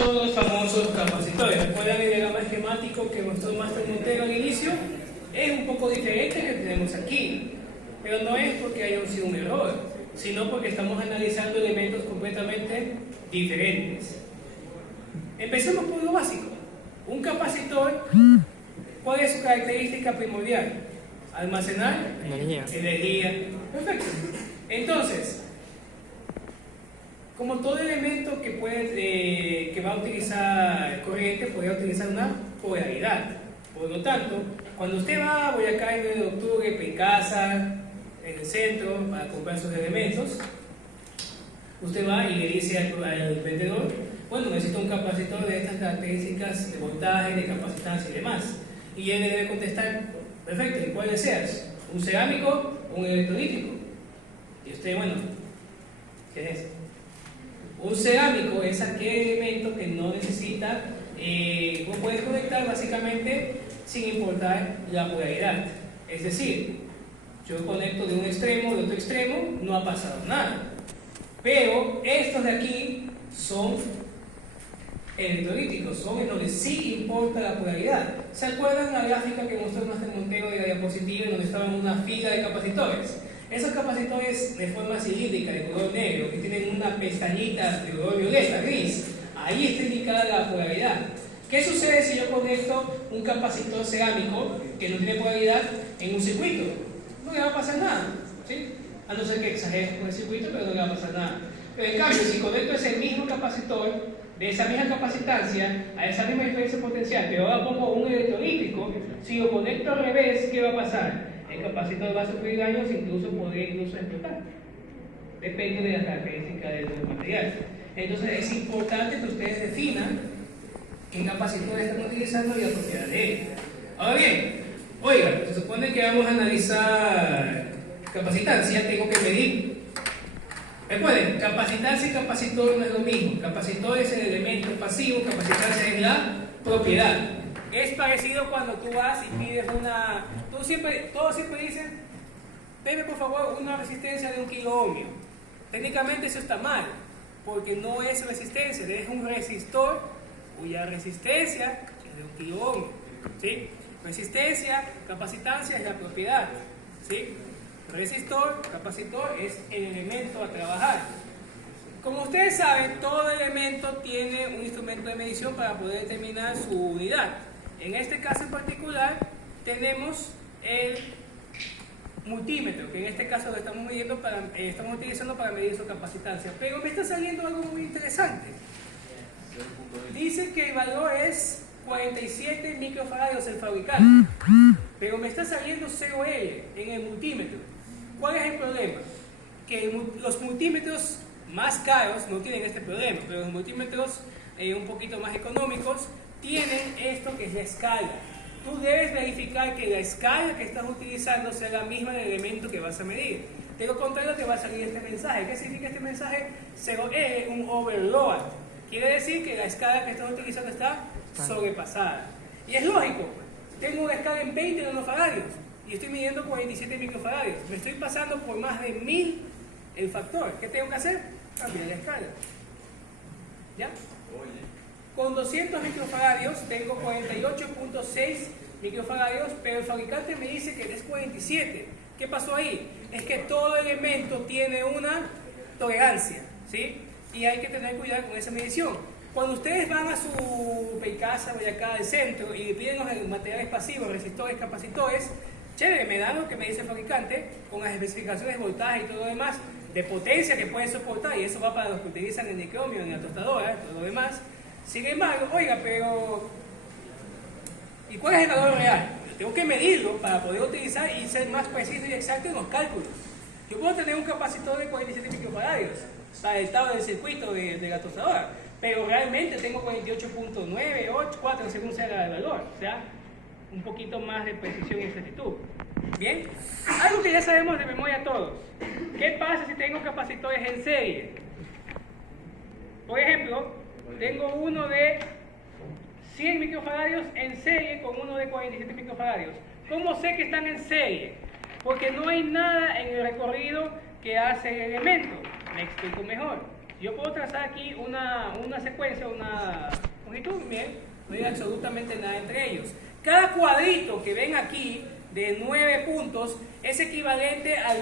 son los famosos capacitores. Recuerdan el diagrama esquemático que mostró Máster Montero al inicio. Es un poco diferente al que tenemos aquí, pero no es porque haya sido un error, sino porque estamos analizando elementos completamente diferentes. Empecemos por lo básico. Un capacitor, ¿cuál es su característica primordial? Almacenar energía. Perfecto. Entonces, como todo elemento que va a utilizar corriente, podría utilizar una polaridad. Por lo tanto, cuando usted va a Boyacá el 9 de octubre, Picasa, en el centro, para comprar sus elementos, usted va y le dice al vendedor, bueno, necesito un capacitor de estas características de voltaje, de capacitancia y demás. Y él le debe contestar, perfecto, ¿y cuál deseas? ¿Un cerámico o un electrolítico? Y usted, bueno, ¿qué es eso? Un cerámico es aquel elemento que no necesita, vos puedes conectar básicamente sin importar la polaridad. Es decir, yo conecto de un extremo, de otro extremo, no ha pasado nada. Pero estos de aquí son electrolíticos, son en donde sí importa la polaridad. ¿Se acuerdan la gráfica que mostró Máster Montero de la diapositiva en donde estaban una fila de capacitores? Esos capacitores de forma cilíndrica, de color negro, que tienen una pestañita de color violeta, gris, ahí está indicada la polaridad. ¿Qué sucede si yo conecto un capacitor cerámico que no tiene polaridad en un circuito? No le va a pasar nada, ¿sí? A no ser que exagere con el circuito, pero no le va a pasar nada. Pero en cambio, si conecto ese mismo capacitor, de esa misma capacitancia, a esa misma diferencia potencial, pero ahora pongo un electrolítico, si lo conecto al revés, ¿qué va a pasar? El capacitor va a sufrir daños, podría explotar. Depende de las características del material. Entonces es importante que ustedes definan qué capacitor están utilizando y la propiedad de él. Ahora bien, oiga, se supone que vamos a analizar capacitancia, tengo que medir. Recuerden, capacitancia y capacitor no es lo mismo. Capacitor es el elemento pasivo, capacitancia es la propiedad. Es parecido cuando tú vas y pides una... Todos siempre dicen, deme por favor una resistencia de 1 kilo ohmio. Técnicamente eso está mal, porque no es resistencia, es un resistor cuya resistencia es de 1 kilo ohmio. ¿Sí? Resistencia, capacitancia es la propiedad. ¿Sí? Resistor, capacitor es el elemento a trabajar. Como ustedes saben, todo elemento tiene un instrumento de medición para poder determinar su unidad. En este caso en particular tenemos el multímetro, que en este caso lo estamos utilizando para medir su capacitancia. Pero me está saliendo algo muy interesante. Dice que el valor es 47 microfaradios el fabricante, pero me está saliendo 0L en el multímetro. ¿Cuál es el problema? Que los multímetros más caros no tienen este problema, pero los multímetros un poquito más económicos tienen esto que es la escala. Tú debes verificar que la escala que estás utilizando sea la misma del elemento que vas a medir. De lo contrario te va a salir este mensaje. ¿Qué significa este mensaje? 0E, un overload. Quiere decir que la escala que estás utilizando está sobrepasada. Y es lógico. Tengo una escala en 20 nanofaradios y estoy midiendo 47 microfaradios. Me estoy pasando por más de 1000 el factor. ¿Qué tengo que hacer? Cambiar la escala. ¿Ya? Con 200 microfaradios tengo 48.6 microfaradios, pero el fabricante me dice que es 47. ¿Qué pasó ahí? Es que todo elemento tiene una tolerancia, ¿sí? Y hay que tener cuidado con esa medición. Cuando ustedes van a su Picasa, Boyacá del centro, y le piden los materiales pasivos, resistores, capacitores, chévere, me dan lo que me dice el fabricante, con las especificaciones de voltaje y todo lo demás, de potencia que pueden soportar, y eso va para los que utilizan el nicromio en la tostadora, todo lo demás. Sin embargo, oiga, pero ¿y cuál es el valor real? Yo tengo que medirlo para poder utilizar y ser más preciso y exacto en los cálculos. Yo puedo tener un capacitor de 47 microfaradios para el estado del circuito de la tostadora, pero realmente tengo 48.9, 8, 4, según sea el valor. O sea, un poquito más de precisión y exactitud. ¿Bien? Algo que ya sabemos de memoria todos. ¿Qué pasa si tengo capacitores en serie? Por ejemplo, tengo uno de 100 microfaradios en serie con uno de 47 microfaradios. ¿Cómo sé que están en serie? Porque no hay nada en el recorrido que hace el elemento. Me explico mejor. Yo puedo trazar aquí una secuencia, una longitud, bien, no hay absolutamente nada entre ellos. Cada cuadrito que ven aquí de 9 puntos es equivalente a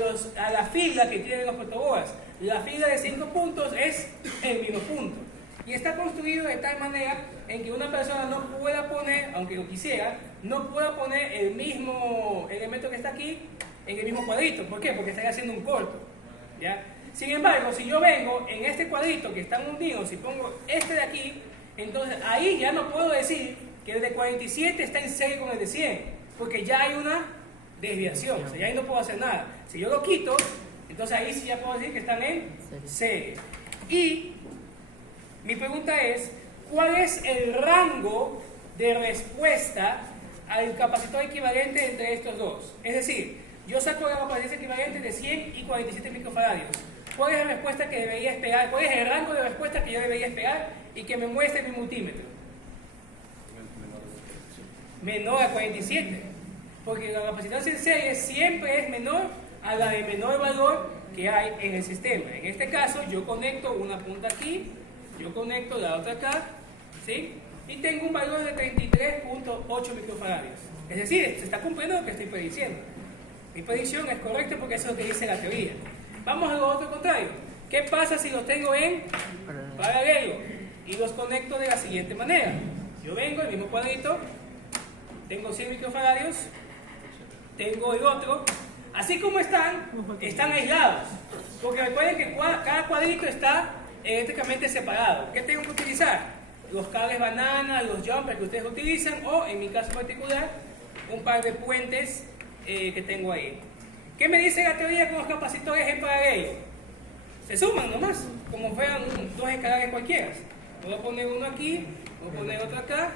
la fila que tienen los protoboas. La fila de 5 puntos es el mismo punto. Y está construido de tal manera en que una persona no pueda poner, aunque lo quisiera, no pueda poner el mismo elemento que está aquí en el mismo cuadrito. ¿Por qué? Porque estaría haciendo un corto, ¿ya? Sin embargo, si yo vengo en este cuadrito que están unidos y pongo este de aquí, entonces ahí ya no puedo decir que el de 47 está en serie con el de 100, porque ya hay una desviación, o sea, ya ahí no puedo hacer nada. Si yo lo quito, entonces ahí sí ya puedo decir que están en serie. Y mi pregunta es, ¿cuál es el rango de respuesta al capacitor equivalente entre estos dos? Es decir, yo saco la capacidad equivalente de 100 y 47 microfaradios. ¿Cuál es la respuesta que debería esperar? ¿Cuál es el rango de respuesta que yo debería esperar y que me muestre mi multímetro? Menor a 47. Porque la capacitancia en serie siempre es menor a la de menor valor que hay en el sistema. En este caso, yo conecto una punta aquí, yo conecto la otra acá, ¿sí? Y tengo un valor de 33.8 microfaradios. Es decir, se está cumpliendo lo que estoy prediciendo. Mi predicción es correcta porque eso es lo que dice la teoría. Vamos a lo otro contrario. ¿Qué pasa si los tengo en paralelo? Y los conecto de la siguiente manera. Yo vengo, el mismo cuadrito, tengo 100 microfaradios, tengo el otro. Así como están aislados. Porque recuerden que cada cuadrito está eléctricamente separado. ¿Qué tengo que utilizar? Los cables banana, los jumpers que ustedes utilizan, o en mi caso particular, un par de puentes que tengo ahí. ¿Qué me dice la teoría con los capacitores en paralelo? Se suman nomás, como fueran dos escalares cualquiera. Voy a poner uno aquí, voy a poner otro acá,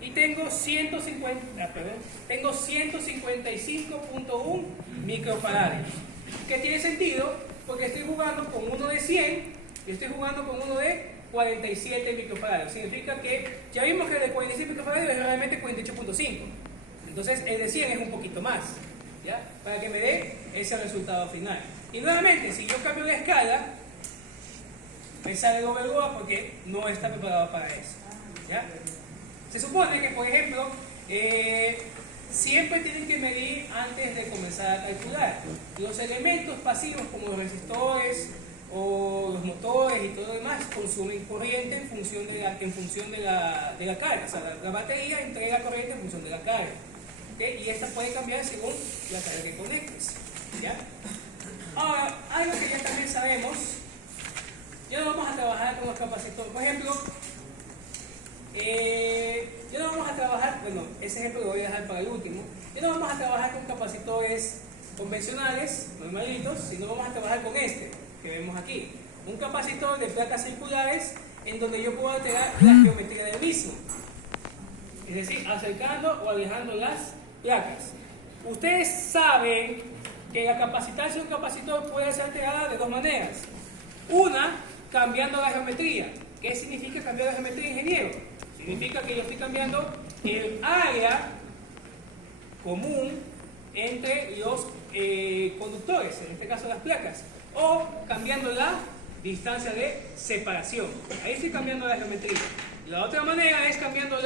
y tengo 155.1 microfaradios. ¿Qué tiene sentido? Porque estoy jugando con uno de 100 y estoy jugando con uno de 47 microfaradios. Significa que ya vimos que el de 47 microfaradios es realmente 48.5. Entonces el de 100 es un poquito más, ¿ya? Para que me dé ese resultado final. Y nuevamente, si yo cambio la escala, me sale doble boa porque no está preparado para eso, ¿ya? Se supone que, por ejemplo, siempre tienen que medir antes de comenzar a calcular. Los elementos pasivos como los resistores o los motores y todo lo demás consumen corriente en función de la carga. O sea, la batería entrega corriente en función de la carga. ¿Okay? Y esta puede cambiar según la carga que conectes, ¿ya? Ahora, algo que ya también sabemos, ya no vamos a trabajar con los capacitores. Por ejemplo, ya no vamos a trabajar, bueno, ese ejemplo lo voy a dejar para el último. Ya no vamos a trabajar con capacitores convencionales, normalitos, sino vamos a trabajar con este que vemos aquí. Un capacitor de placas circulares en donde yo puedo alterar la geometría del mismo. Es decir, acercando o alejando las placas. Ustedes saben que la capacitancia de un capacitor puede ser alterada de dos maneras. Una, cambiando la geometría. ¿Qué significa cambiar la geometría, ingeniero? Significa que yo estoy cambiando el área común entre los conductores, en este caso las placas, o cambiando la distancia de separación. Ahí estoy cambiando la geometría. La otra manera es cambiando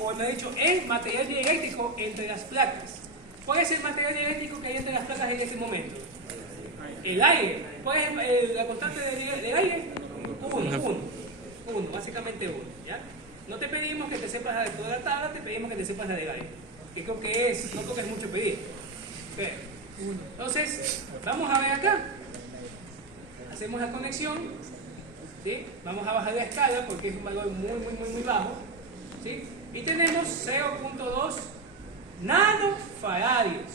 o me he dicho, el material dieléctrico entre las placas. ¿Cuál es el material dieléctrico que hay entre las placas en este momento? El aire. ¿Cuál es la constante del aire? Uno, básicamente uno, ¿ya? No te pedimos que te sepas la de toda la tabla, te pedimos que te sepas la del aire. Que no creo que es mucho pedir. Okay. Entonces, vamos a ver acá. Hacemos la conexión, ¿sí? Vamos a bajar la escala porque es un valor muy bajo, ¿sí? Y tenemos 0.2 nanofaradios,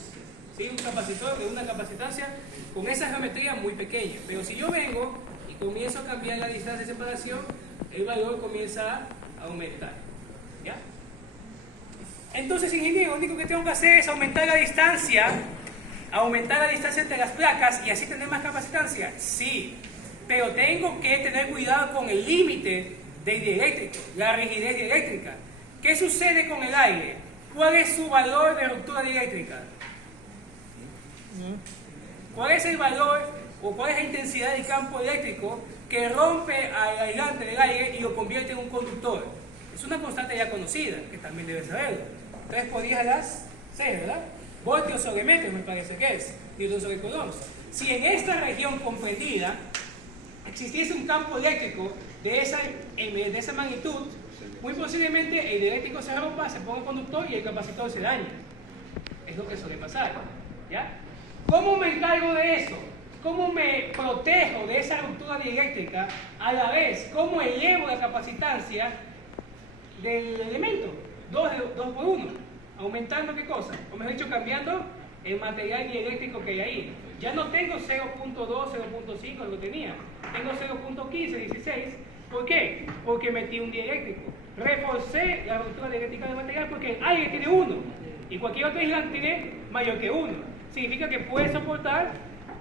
¿sí? Un capacitor de una capacitancia con esa geometría muy pequeña. Pero si yo vengo y comienzo a cambiar la distancia de separación, el valor comienza a aumentar, ¿ya? Entonces, ingeniero, lo único que tengo que hacer es aumentar la distancia entre las placas y así tener más capacitancia. Sí, pero tengo que tener cuidado con el límite del dieléctrico, la rigidez dieléctrica. ¿Qué sucede con el aire? ¿Cuál es su valor de ruptura dieléctrica? ¿Cuál es el valor o cuál es la intensidad del campo eléctrico que rompe al aislante del aire y lo convierte en un conductor. Es una constante ya conocida, que también debes saberlo. 3 por 10 a las 6, ¿verdad? Voltios sobre metros me parece que es, Newton sobre Coulomb. Si en esta región comprendida existiese un campo eléctrico de esa magnitud, muy posiblemente el dieléctrico se rompa, se ponga conductor y el capacitor se daña. Es lo que suele pasar, ¿ya? ¿Cómo me encargo de eso? ¿Cómo me protejo de esa ruptura dieléctrica? A la vez, ¿cómo elevo la capacitancia del elemento? 2 por 1. ¿Aumentando qué cosa? O mejor dicho, cambiando el material dieléctrico que hay ahí. Ya no tengo 0.2, 0.5, lo que tenía. Tengo 0.15, 16. ¿Por qué? Porque metí un dieléctrico. Reforcé la ruptura dieléctrica del material porque el aire tiene 1. Y cualquier otro aislante tiene mayor que 1. Significa que puede soportar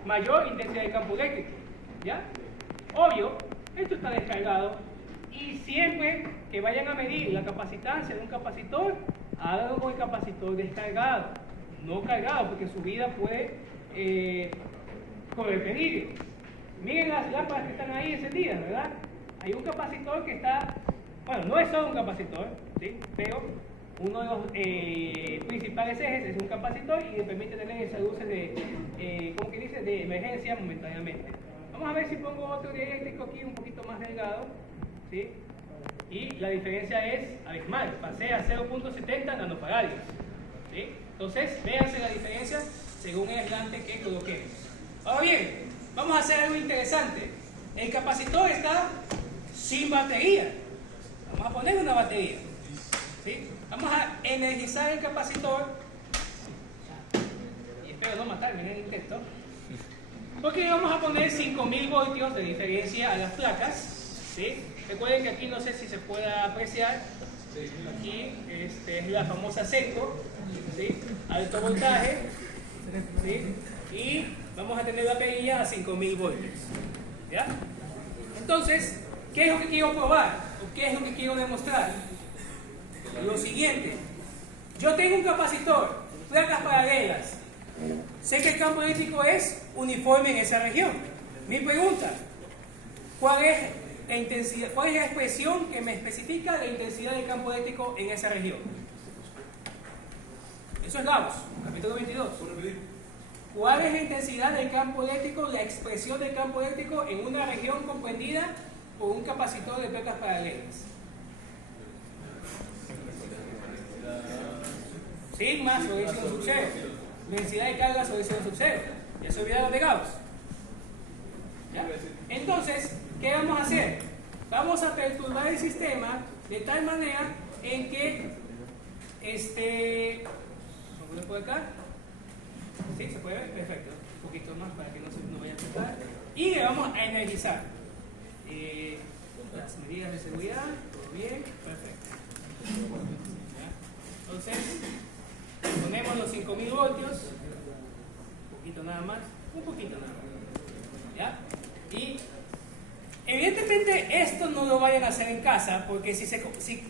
mayor intensidad de campo eléctrico. ¿Ya? Obvio, esto está descargado. Y siempre que vayan a medir la capacitancia de un capacitor, háganlo con el capacitor descargado, no cargado, porque su vida puede correr peligro. Miren las lámparas que están ahí encendidas, ¿verdad? Hay un capacitor que está, bueno, no es solo un capacitor, ¿sí? Pero uno de los principales ejes es un capacitor y le permite tener esas luces de, ¿cómo que dice?, de emergencia momentáneamente. Vamos a ver si pongo otro dieléctrico aquí un poquito más delgado, ¿sí? Y la diferencia es abismal, pasé a 0.70 nanofaradios, ¿sí? Entonces, véanse la diferencia según el aislante que coloquemos. Ahora bien, vamos a hacer algo interesante. El capacitor está sin batería. Vamos a poner una batería, ¿sí? Vamos a energizar el capacitor. Y espero no matarme en el intento. Porque vamos a poner 5000 voltios de diferencia a las placas, ¿sí? Recuerden que aquí no sé si se pueda apreciar. Aquí es la famosa SENCO, ¿sí? Alto voltaje, ¿sí? Y vamos a tener la perilla a 5000 voltios, ¿ya? Entonces, ¿qué es lo que quiero probar? ¿O qué es lo que quiero demostrar? Lo siguiente. Yo tengo un capacitor, placas paralelas. Sé que el campo eléctrico es uniforme en esa región. Mi pregunta, ¿cuál es la intensidad, cuál es la expresión que me especifica la intensidad del campo eléctrico en esa región? Eso es Gauss, capítulo 22. ¿Cuál es la intensidad del campo eléctrico, la expresión del campo eléctrico en una región comprendida por un capacitor de placas paralelas? Sigma sobre I sub 0. Densidad de carga sobre I sub 0. Ya se olvidaron de Gauss. ¿Ya? Entonces, ¿qué vamos a hacer? Vamos a perturbar el sistema de tal manera en que ¿lo voy por acá? ¿Sí? ¿Se puede ver? Perfecto. Un poquito más para que no vaya a afectar. Y le vamos a energizar. Las medidas de seguridad, todo bien, perfecto. ¿Ya? Entonces, ponemos los 5000 voltios, un poquito nada más, ¿ya? Y evidentemente esto no lo vayan a hacer en casa, porque si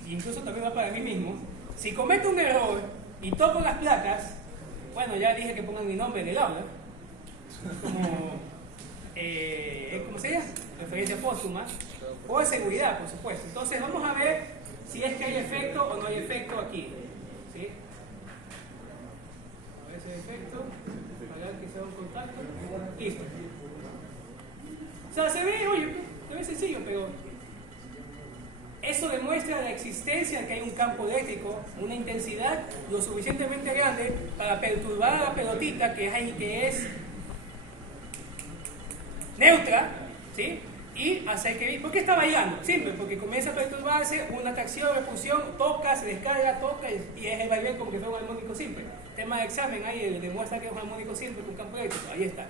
incluso también va para mí mismo, si cometo un error y toco las placas, bueno, ya dije que pongan mi nombre en el aula, como, ¿cómo se llama? Referencia póstuma, o de seguridad, por supuesto. Entonces vamos a ver si es que hay efecto o no hay efecto aquí, ¿sí? A ver si hay efecto, para que sea un contacto, listo. O sea, se ve sencillo, pero eso demuestra la existencia de que hay un campo eléctrico, una intensidad lo suficientemente grande para perturbar a la pelotita que es neutra, ¿sí? Y hacer que... ¿Por qué está bailando? Simple, porque comienza a perturbarse, una atracción, repulsión, toca, se descarga, toca y es el vaivén como que fuera un armónico simple. Tema de examen, ahí demuestra que es un armónico simple con campo eléctrico, ahí está.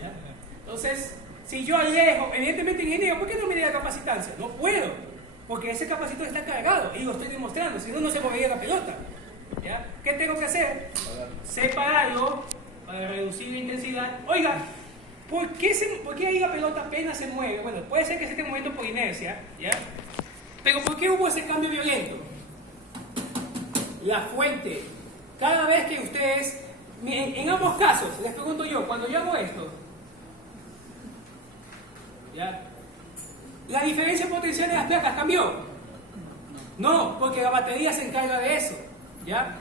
¿Ya? Entonces, si yo alejo, evidentemente ingeniero, ¿por qué no me da capacitancia? No puedo, porque ese capacitor está cargado y lo estoy demostrando, si no, no se movería la pelota. ¿Ya? ¿Qué tengo que hacer? Separarlo para reducir la intensidad. Oiga, ¿por qué ahí la pelota apenas se mueve? Bueno, puede ser que se esté moviendo por inercia, ¿ya? Pero ¿por qué hubo ese cambio violento? La fuente. Cada vez que ustedes, en ambos casos, les pregunto yo, cuando yo hago esto, ¿ya? ¿La diferencia potencial de las placas cambió? No, porque la batería se encarga de eso, ¿ya?